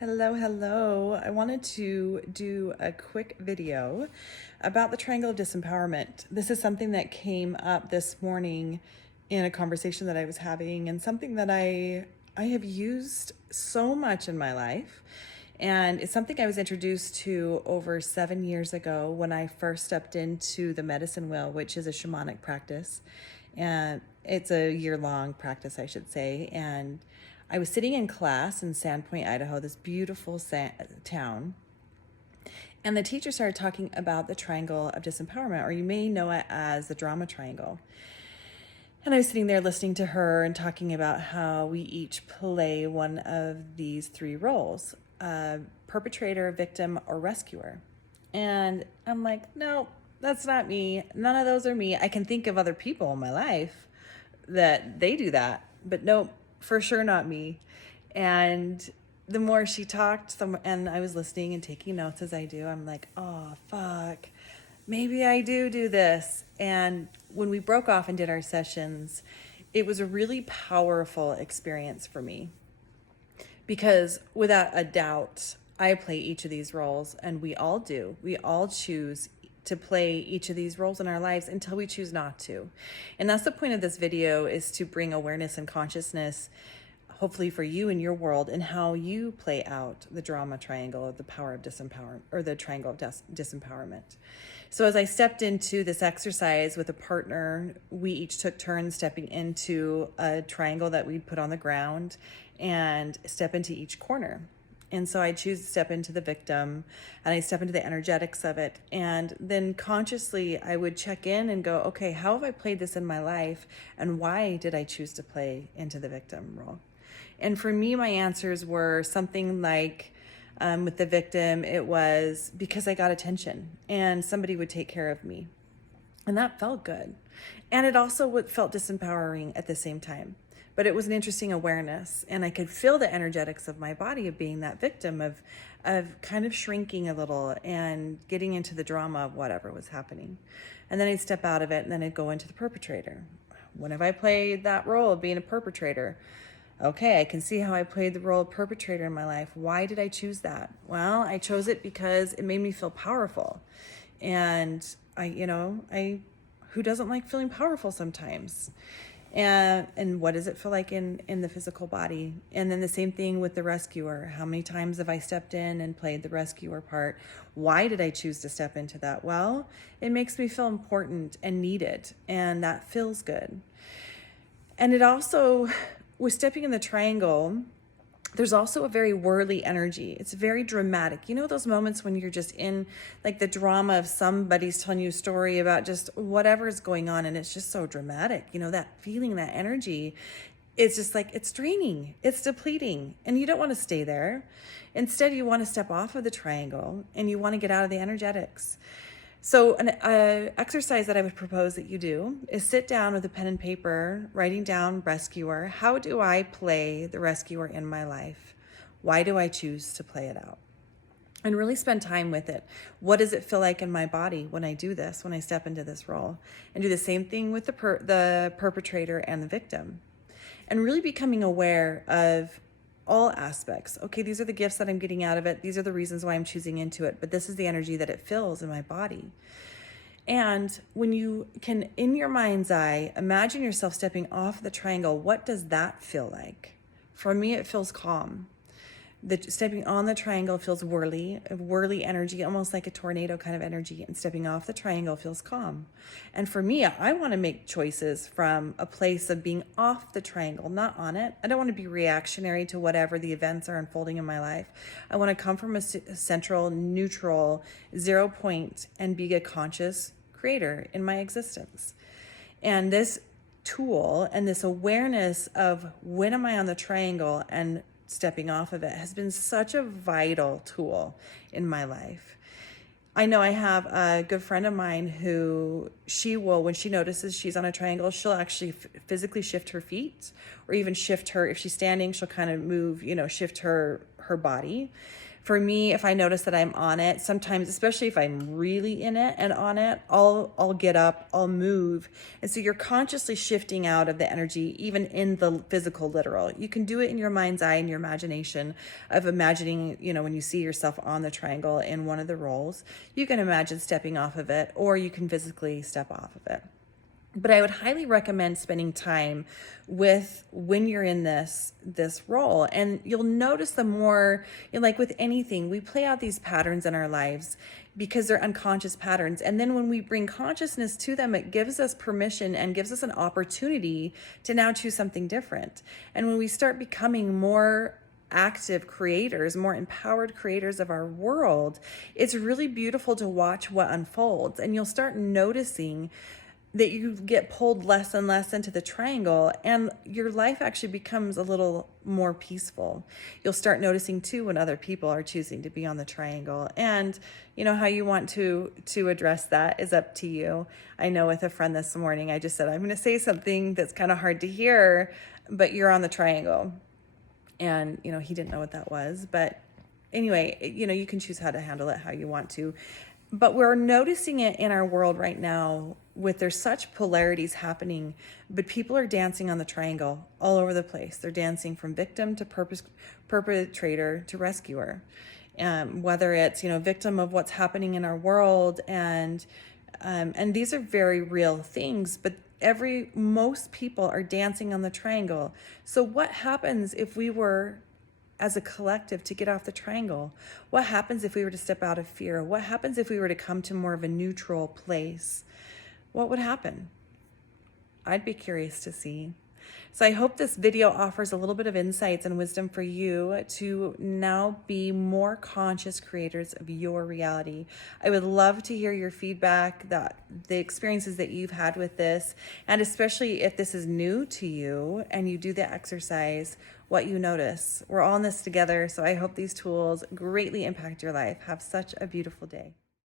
Hello. I wanted to do a quick video about the Triangle of Disempowerment. This is something that came up this morning in a conversation that I was having, and something that I have used so much in my life. And it's something I was introduced to over 7 years ago when I first stepped into the medicine wheel, which is a shamanic practice. And it's a year-long practice, I should say. And I was sitting in class in Sandpoint, Idaho, this beautiful town. And the teacher started talking about the Triangle of Disempowerment, or you may know it as the drama triangle. And I was sitting there listening to her and talking about how we each play one of these three roles: perpetrator, victim, or rescuer. And I'm like, no, that's not me. None of those are me. I can think of other people in my life that they do that, but nope, for sure not me. And the more she talked, and I was listening and taking notes as I do, I'm like, oh, fuck, maybe I do this. And when we broke off and did our sessions, it was a really powerful experience for me, because without a doubt, I play each of these roles, and we all do. We all choose to play each of these roles in our lives until we choose not to. And that's the point of this video, is to bring awareness and consciousness, hopefully for you in your world, and how you play out the drama triangle of the power of disempowerment, or the triangle of disempowerment. So as I stepped into this exercise with a partner, we each took turns stepping into a triangle that we'd put on the ground and step into each corner. And so I choose to step into the victim, and I step into the energetics of it. And then consciously I would check in and go, okay, how have I played this in my life? And why did I choose to play into the victim role? And for me, my answers were something like, with the victim, it was because I got attention and somebody would take care of me. And that felt good. And it also felt disempowering at the same time. But it was an interesting awareness, and I could feel the energetics of my body of being that victim, of kind of shrinking a little and getting into the drama of whatever was happening. And then I'd step out of it, and then I'd go into the perpetrator. When have I played that role of being a perpetrator? Okay, I can see how I played the role of perpetrator in my life. Why did I choose that? Well, I chose it because it made me feel powerful. And who doesn't like feeling powerful sometimes? And what does it feel like in the physical body? And then the same thing with the rescuer. How many times have I stepped in and played the rescuer part? Why did I choose to step into that? Well, it makes me feel important and needed, and that feels good. And it also, with stepping in the triangle, there's also a very whirly energy. It's very dramatic. You know those moments when you're just in like the drama of somebody's telling you a story about just whatever is going on, and it's just so dramatic. You know, that feeling, that energy, it's just like, it's draining, it's depleting, and you don't want to stay there. Instead, you want to step off of the triangle and you want to get out of the energetics. So an exercise that I would propose that you do is sit down with a pen and paper, writing down rescuer. How do I play the rescuer in my life? Why do I choose to play it out? And really spend time with it. What does it feel like in my body when I do this, when I step into this role? And do the same thing with the perpetrator and the victim. And really becoming aware of all aspects. Okay, these are the gifts that I'm getting out of it. These are the reasons why I'm choosing into it, but this is the energy that it fills in my body. And when you can, in your mind's eye, imagine yourself stepping off the triangle, what does that feel like? For me, it feels calm. Stepping on the triangle feels whirly energy, almost like a tornado kind of energy, and stepping off the triangle feels calm. And for me, I want to make choices from a place of being off the triangle, not on it. I don't want to be reactionary to whatever the events are unfolding in my life. I want to come from a central, neutral, 0 point and be a conscious creator in my existence. And this tool and this awareness of when am I on the triangle and stepping off of it has been such a vital tool in my life. I know I have a good friend of mine who when she notices she's on a triangle, she'll actually physically shift her feet, or even shift her, if she's standing, she'll kind of move, shift her body For me, if I notice that I'm on it, sometimes, especially if I'm really in it and on it, I'll get up, I'll move. And so you're consciously shifting out of the energy, even in the physical literal. You can do it in your mind's eye, in your imagination of imagining, when you see yourself on the triangle in one of the roles, you can imagine stepping off of it, or you can physically step off of it. But I would highly recommend spending time with when you're in this role. And you'll notice the more, like with anything, we play out these patterns in our lives because they're unconscious patterns. And then when we bring consciousness to them, it gives us permission and gives us an opportunity to now choose something different. And when we start becoming more active creators, more empowered creators of our world, it's really beautiful to watch what unfolds. And you'll start noticing that you get pulled less and less into the triangle, and your life actually becomes a little more peaceful. You'll start noticing too when other people are choosing to be on the triangle, and how you want to address that is up to you. I know with a friend this morning, I just said, I'm going to say something that's kind of hard to hear, but you're on the triangle. And he didn't know what that was, but anyway, you can choose how to handle it how you want to. But we're noticing it in our world right now with there's such polarities happening, but people are dancing on the triangle all over the place. They're dancing from victim to perpetrator to rescuer. Whether it's, victim of what's happening in our world, and these are very real things, but most people are dancing on the triangle. So what happens if we were, as a collective, to get off the triangle? What happens if we were to step out of fear? What happens if we were to come to more of a neutral place? What would happen? I'd be curious to see. So I hope this video offers a little bit of insights and wisdom for you to now be more conscious creators of your reality. I would love to hear your feedback, the experiences that you've had with this, and especially if this is new to you and you do the exercise, what you notice. We're all in this together, so I hope these tools greatly impact your life. Have such a beautiful day.